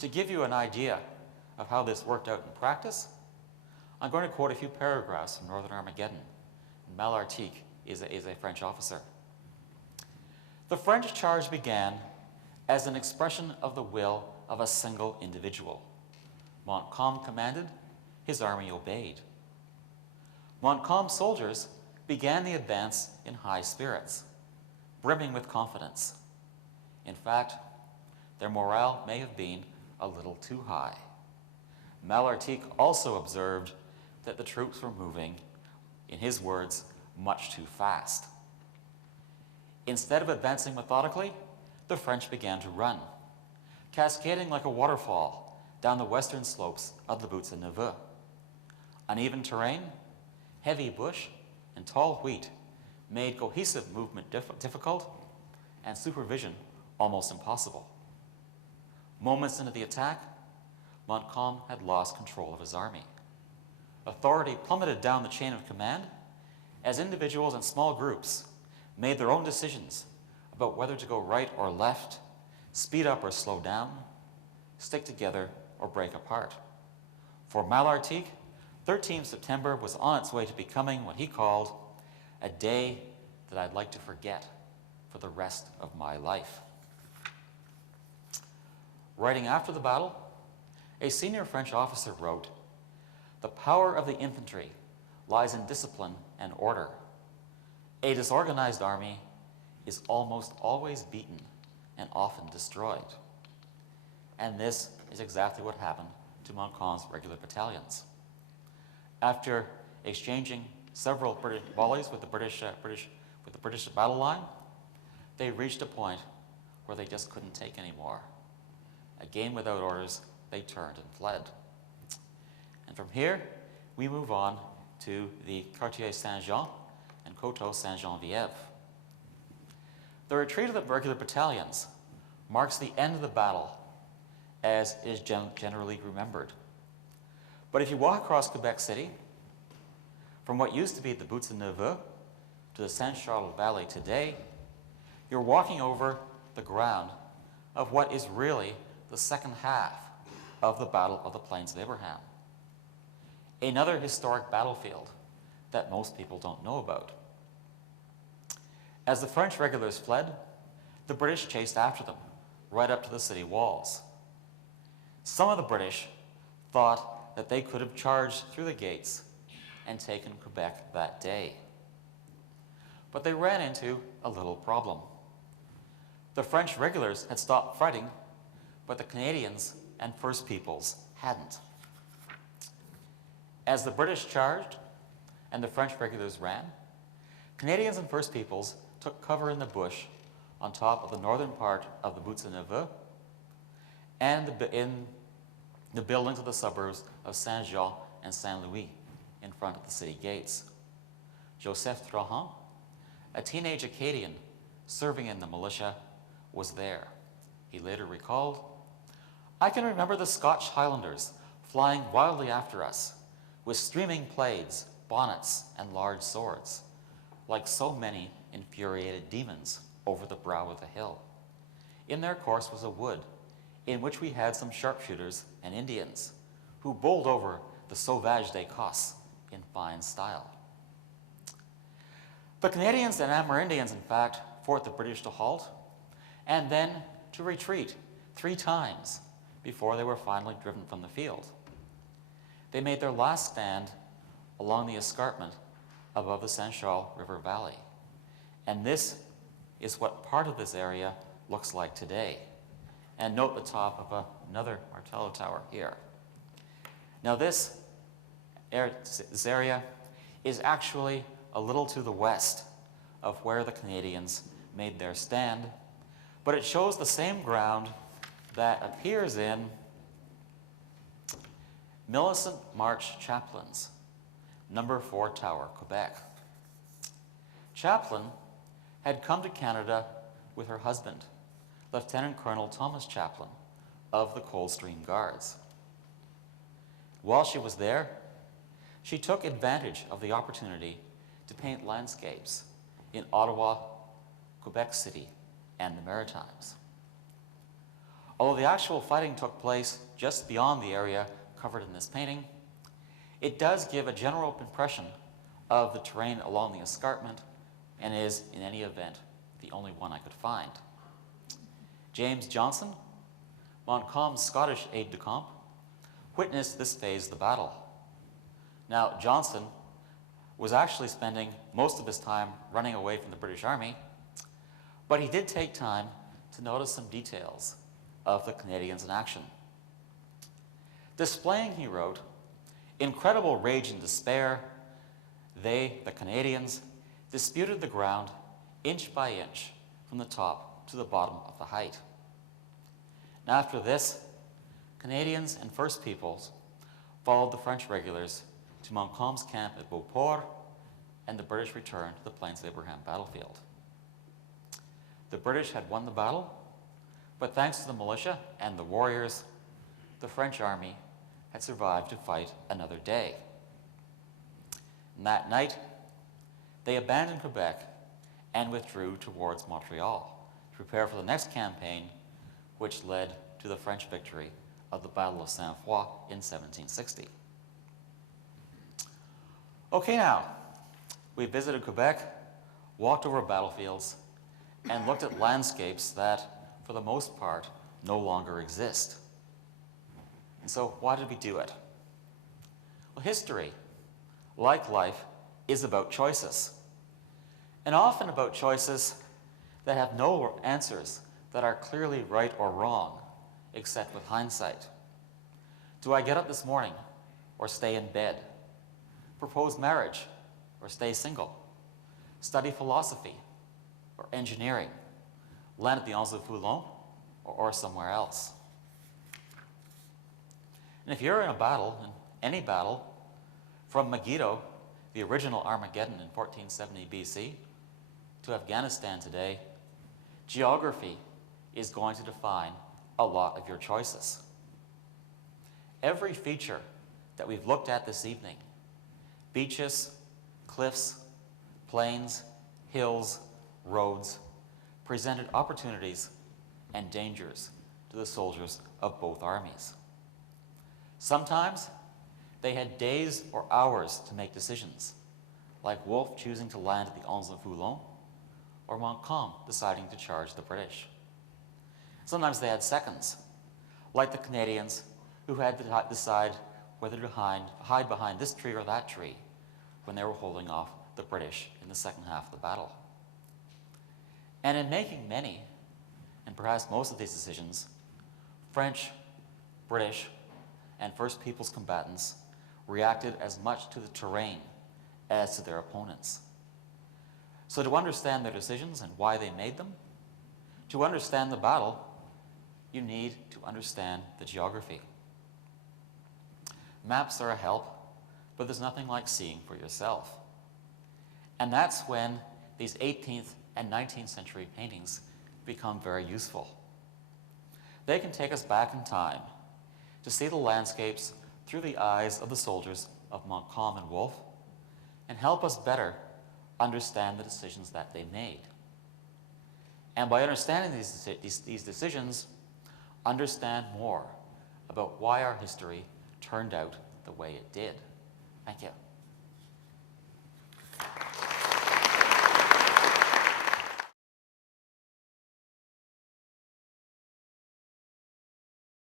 To give you an idea of how this worked out in practice, I'm going to quote a few paragraphs from Northern Armageddon. MacLeod is a French officer. The French charge began as an expression of the will of a single individual. Montcalm commanded, his army obeyed. Montcalm's soldiers began the advance in high spirits, brimming with confidence. In fact, their morale may have been a little too high. MacLeod also observed that the troops were moving, in his words, much too fast. Instead of advancing methodically, the French began to run, cascading like a waterfall down the western slopes of the Buttes-et-Neveus. Uneven terrain, heavy bush, and tall wheat made cohesive movement difficult and supervision almost impossible. Moments into the attack, Montcalm had lost control of his army. Authority plummeted down the chain of command as individuals and small groups made their own decisions about whether to go right or left, speed up or slow down, stick together or break apart. For MacLeod, 13 September was on its way to becoming what he called a day that I'd like to forget for the rest of my life. Writing after the battle, a senior French officer wrote, "The power of the infantry lies in discipline and order. A disorganized army is almost always beaten and often destroyed." And this is exactly what happened to Montcalm's regular battalions. After exchanging several British volleys with the British battle line, they reached a point where they just couldn't take any more. Again, without orders, they turned and fled. And from here, we move on to the Quartier Saint-Jean and Coteau Saint-Geneviève. The retreat of the regular battalions marks the end of the battle as it is generally remembered. But if you walk across Quebec City, from what used to be the Buttes-et-Neveus to the Saint-Charles Valley today, you're walking over the ground of what is really the second half of the Battle of the Plains of Abraham. Another historic battlefield that most people don't know about. As the French regulars fled, the British chased after them, right up to the city walls. Some of the British thought that they could have charged through the gates and taken Quebec that day. But they ran into a little problem. The French regulars had stopped fighting, but the Canadians and First Peoples hadn't. As the British charged and the French regulars ran, Canadians and First Peoples took cover in the bush on top of the northern part of the Buttes-et-Neveus and in the buildings of the suburbs of Saint-Jean and Saint-Louis in front of the city gates. Joseph Trahan, a teenage Acadian serving in the militia, was there. He later recalled, "I can remember the Scotch Highlanders flying wildly after us with streaming plaids, bonnets, and large swords, like so many infuriated demons over the brow of the hill. In their course was a wood in which we had some sharpshooters and Indians who bowled over the Sauvage des Cosses in fine style." The Canadians and Amerindians, in fact, forced the British to halt and then to retreat 3 times before they were finally driven from the field. They made their last stand along the escarpment above the Saint Charles River Valley. And this is what part of this area looks like today. And note the top of another Martello Tower here. Now this area is actually a little to the west of where the Canadians made their stand, but it shows the same ground that appears in Millicent March Chaplin's number 4 Tower, Quebec. Chaplin had come to Canada with her husband, Lieutenant Colonel Thomas Chaplin of the Coldstream Guards. While she was there, she took advantage of the opportunity to paint landscapes in Ottawa, Quebec City, and the Maritimes. Although the actual fighting took place just beyond the area covered in this painting, it does give a general impression of the terrain along the escarpment and is, in any event, the only one I could find. James Johnson, Montcalm's Scottish aide-de-camp, witnessed this phase of the battle. Now, Johnson was actually spending most of his time running away from the British Army, but he did take time to notice some details of the Canadians in action. Displaying, he wrote, incredible rage and despair, they, the Canadians, disputed the ground inch by inch from the top to the bottom of the height. And after this, Canadians and First Peoples followed the French regulars to Montcalm's camp at Beauport, and the British returned to the Plains of Abraham battlefield. The British had won the battle, but thanks to the militia and the warriors, the French army had survived to fight another day. And that night, they abandoned Quebec and withdrew towards Montreal to prepare for the next campaign, which led to the French victory of the Battle of Saint-Foy in 1760. Okay, now, we visited Quebec, walked over battlefields, and looked at landscapes that, for the most part, no longer exist. And so, why did we do it? Well, history, like life, is about choices, and often about choices that have no answers that are clearly right or wrong, except with hindsight. Do I get up this morning or stay in bed? Propose marriage or stay single? Study philosophy or engineering? Land at the Anse du Foulon or somewhere else? And if you're in a battle, in any battle, from Megiddo, the original Armageddon in 1470 BC, to Afghanistan today, geography is going to define a lot of your choices. Every feature that we've looked at this evening, beaches, cliffs, plains, hills, roads, presented opportunities and dangers to the soldiers of both armies. Sometimes they had days or hours to make decisions, like Wolfe choosing to land at the Anse du Foulon, or Montcalm deciding to charge the British. Sometimes they had seconds, like the Canadians who had to decide whether to hide behind this tree or that tree when they were holding off the British in the second half of the battle. And in making many, and perhaps most of these decisions, French, British, and First Peoples combatants reacted as much to the terrain as to their opponents. So to understand their decisions and why they made them, to understand the battle, you need to understand the geography. Maps are a help, but there's nothing like seeing for yourself. And that's when these 18th and 19th century paintings become very useful. They can take us back in time to see the landscapes through the eyes of the soldiers of Montcalm and Wolfe, and help us better understand the decisions that they made. And by understanding these decisions, understand more about why our history turned out the way it did. Thank you.